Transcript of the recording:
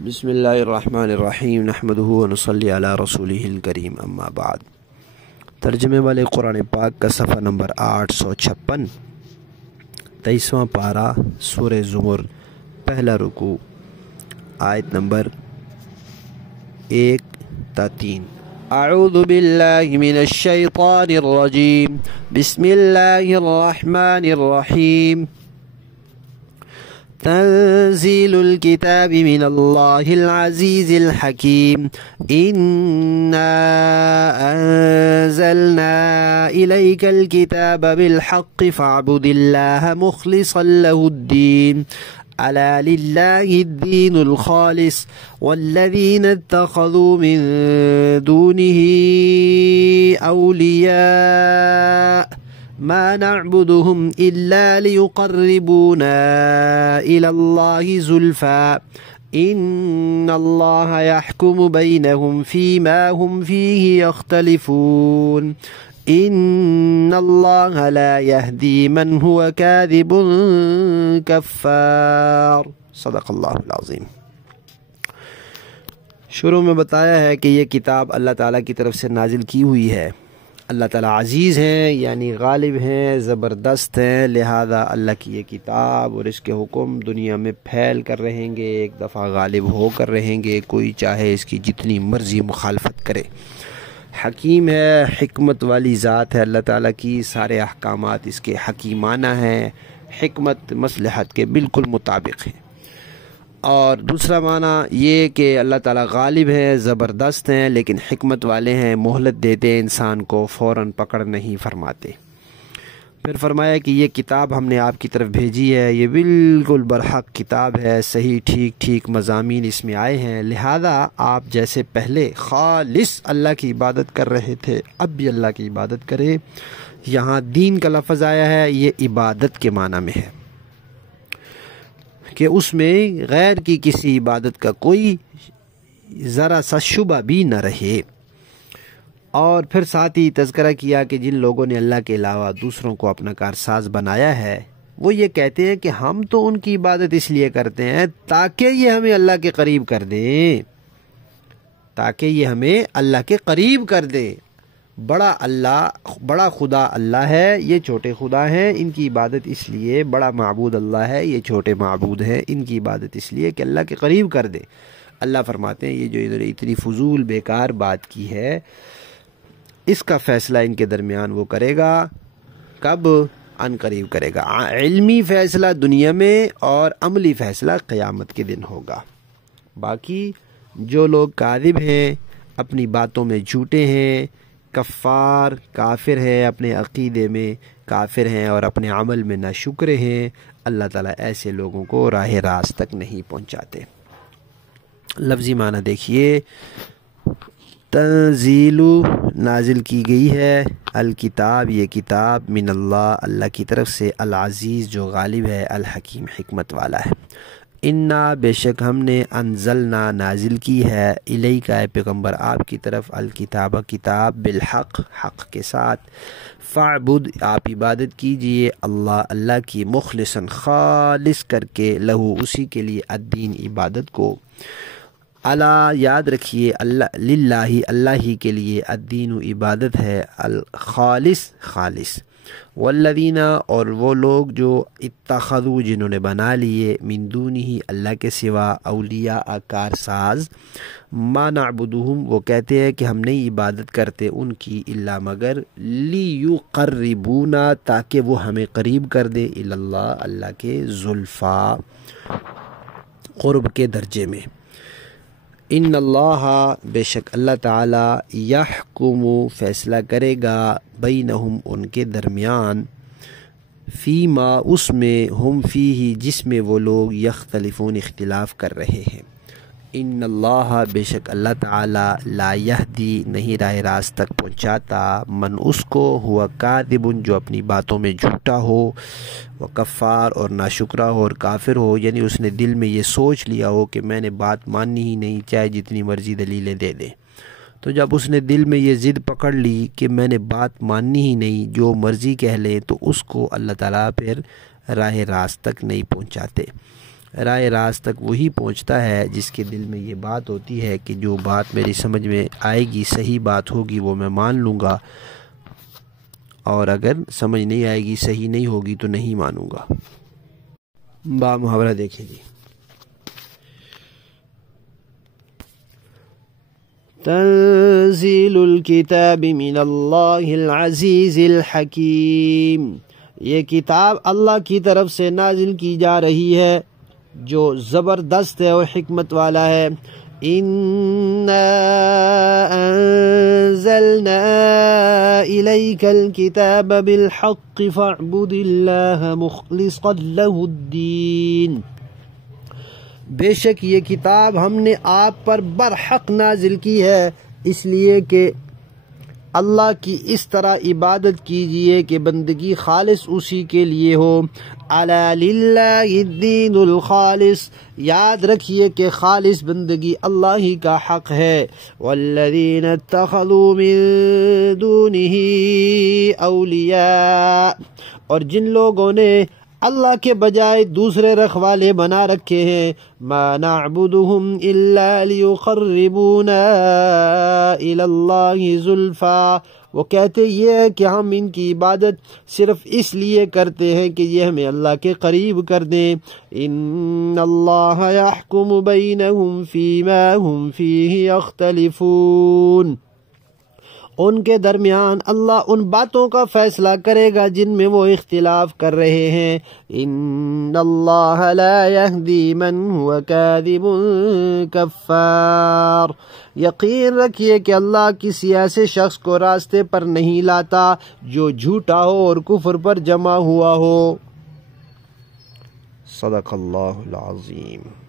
بسم اللہ الرحمن الرحیم نحمدہ ونصلی علی رسولہ الکریم اما بعد۔ ترجمے والے قرآن پاک کا صفحہ نمبر 856، 23واں پارہ، سورہ زمر، پہلا رکوع، آیت نمبر 1 تا 3۔ اعوذ باللہ من الشیطان الرجیم، بسم اللہ الرحمن الرحیم۔ تنزيل الكتاب من الله العزيز الحكيم إنا أنزلنا إليك الكتاب بالحق فاعبد الله مخلصا له الدين ألا لله الدين الخالص والذين اتخذوا من دونه أولياء ما نعبدهم إلا ليقربونا إلى الله زلفى إن الله يحكم بينهم فيما هم فيه يختلفون إن الله لا يهدي من هو كاذب كفار۔ صدق اللہ العظیم۔ شروع میں بتایا ہے کہ یہ کتاب اللہ تعالیٰ کی طرف سے نازل کی ہوئی ہے۔ اللہ تعالیٰ عزیز ہیں، یعنی غالب ہیں، زبردست ہیں، لہذا اللہ کی یہ کتاب اور اس کے حکم دنیا میں پھیل کر رہیں گے، ایک دفعہ غالب ہو کر رہیں گے، کوئی چاہے اس کی جتنی مرضی مخالفت کرے۔ حکیم ہے، حکمت والی ذات ہے اللہ تعالیٰ کی، سارے احکامات اس کے حکیمانہ ہیں، حکمت مصلحت کے بالکل مطابق ہیں۔ اور دوسرا معنی یہ کہ اللہ تعالیٰ غالب ہے، زبردست ہیں، لیکن حکمت والے ہیں، مہلت دیتے ہیں انسان کو، فوراً پکڑ نہیں فرماتے۔ پھر فرمایا کہ یہ کتاب ہم نے آپ کی طرف بھیجی ہے، یہ بالکل برحق کتاب ہے، صحیح ٹھیک مضامین اس میں آئے ہیں، لہذا آپ جیسے پہلے خالص اللہ کی عبادت کر رہے تھے اب بھی اللہ کی عبادت کریں۔ یہاں دین کا لفظ آیا ہے، یہ عبادت کے معنی میں ہے کہ اس میں غیر کی کسی عبادت کا کوئی ذرا سا شبہ بھی نہ رہے۔ اور پھر ساتھ ہی تذکرہ کیا کہ جن لوگوں نے اللہ کے علاوہ دوسروں کو اپنا کارساز بنایا ہے وہ یہ کہتے ہیں کہ ہم تو ان کی عبادت اس لیے کرتے ہیں تاکہ یہ ہمیں اللہ کے قریب کر دیں، تاکہ یہ ہمیں اللہ کے قریب کر دیں۔ بڑا خدا اللہ ہے، یہ چھوٹے خدا ہیں، ان کی عبادت اس لیے، بڑا معبود اللہ ہے، یہ چھوٹے معبود ہیں، ان کی عبادت اس لیے کہ اللہ کے قریب کر دے۔ اللہ فرماتے ہیں یہ جو انہوں نے اتنی فضول بیکار بات کی ہے اس کا فیصلہ ان کے درمیان وہ کرے گا، کب؟ ان قریب کرے گا۔ علمی فیصلہ دنیا میں اور عملی فیصلہ قیامت کے دن ہوگا۔ باقی جو لوگ کاذب ہیں، اپنی باتوں میں جھوٹے ہیں، کفار کافر ہیں، اپنے عقیدے میں کافر ہیں اور اپنے عمل میں ناشکر ہیں، اللہ تعالیٰ ایسے لوگوں کو راہ راست تک نہیں پہنچاتے۔ لفظی معنی دیکھیے، تنزیل نازل کی گئی ہے، الکتاب یہ کتاب، من اللہ اللہ کی طرف سے، العزیز جو غالب ہے، الحکیم حکمت والا ہے۔ انا بے شک ہم نے، انزلنا نازل کی ہے، الیک اے پیغمبر آپ کی طرف، الکتاب کتاب، بالحق حق کے ساتھ، فاعبد آپ عبادت کیجئے، اللہ کی، مخلصاً خالص کر کے، لہو اسی کے لیے، الدین عبادت کو، الا یاد رکھیے، للہ اللہ ہی کے لیے، الدین عبادت ہے، الخالص خالص، والذین اور وہ لوگ جو اتخذوا جنہوں نے بنا لیے، من دونہ اللہ کے سوا، اولیاء کارساز، ما نعبدہم وہ کہتے ہیں کہ ہم نہیں عبادت کرتے ان کی، الا مگر، لیقربونا تاکہ وہ ہمیں قریب کر دے، اللہ اللہ کے، زلفا قرب کے درجے میں۔ ان اللہ بے شک اللہ تعالی، یحکم فیصلہ کرے گا، بینہم ان کے درمیان، فیما اس میں، ہم فیہ جس میں وہ لوگ، یختلفون اختلاف کر رہے ہیں۔ ان اللہ بے شک اللہ تعالی، لا یہدی نہیں راہ راست تک پہنچاتا، من اس کو، ہوا کاذب جو اپنی باتوں میں جھوٹا ہو، و کفار اور ناشکرہ ہو اور کافر ہو، یعنی اس نے دل میں یہ سوچ لیا ہو کہ میں نے بات ماننی ہی نہیں، چاہے جتنی مرضی دلیلیں دے دیں۔ تو جب اس نے دل میں یہ ضد پکڑ لی کہ میں نے بات ماننی ہی نہیں، جو مرضی کہہ لے، تو اس کو اللہ تعالیٰ پھر راہ راست تک نہیں پہنچاتے۔ راہ راست تک وہی پہنچتا ہے جس کے دل میں یہ بات ہوتی ہے کہ جو بات میری سمجھ میں آئے گی، صحیح بات ہوگی، وہ میں مان لوں گا، اور اگر سمجھ نہیں آئے گی، صحیح نہیں ہوگی تو نہیں مانوں گا۔ با محاورہ دیکھیں گے۔ تنزیل الکتاب من اللہ العزیز الحکیم، یہ کتاب اللہ کی طرف سے نازل کی جا رہی ہے جو زبردست ہے اور حکمت والا ہے۔ اِنَّا أَنزَلْنَا إِلَيْكَ الْكِتَابَ بِالْحَقِّ فَاعْبُدِ اللَّهَ مُخْلِصًا لَهُ الدِّينَ، بے شک یہ کتاب ہم نے آپ پر برحق نازل کی ہے، اس لیے کہ اللہ کی اس طرح عبادت کیجئے کہ بندگی خالص اسی کے لیے ہو۔ اَلَا لِلَّهِ الدِّينُ الْخَالِص، یاد رکھیے کہ خالص بندگی اللہ ہی کا حق ہے۔ وَالَّذِينَ اتَّخَذُوا مِن دُونِهِ أَوْلِيَاءَ، اور جن لوگوں نے اللہ کے بجائے دوسرے رکھوالے بنا رکھے ہیں، مَا نَعْبُدُهُمْ إِلَّا لِيُقَرِّبُونَا إِلَى اللَّهِ زُلْفَىٰ، وہ کہتے یہ ہے کہ ہم ان کی عبادت صرف اس لیے کرتے ہیں کہ یہ ہمیں اللہ کے قریب کر دیں۔ إِنَّ اللَّهَ يَحْكُمُ بَيْنَهُمْ فِيمَا هُمْ فِيهِ يَخْتَلِفُونَ، ان کے درمیان اللہ ان باتوں کا فیصلہ کرے گا جن میں وہ اختلاف کر رہے ہیں۔ ان اللہ لا یہدی من هو کاذب کفار، یقین رکھیے کہ اللہ کسی ایسے شخص کو راستے پر نہیں لاتا جو جھوٹا ہو اور کفر پر جمع ہوا ہو۔ صدق اللہ العظیم۔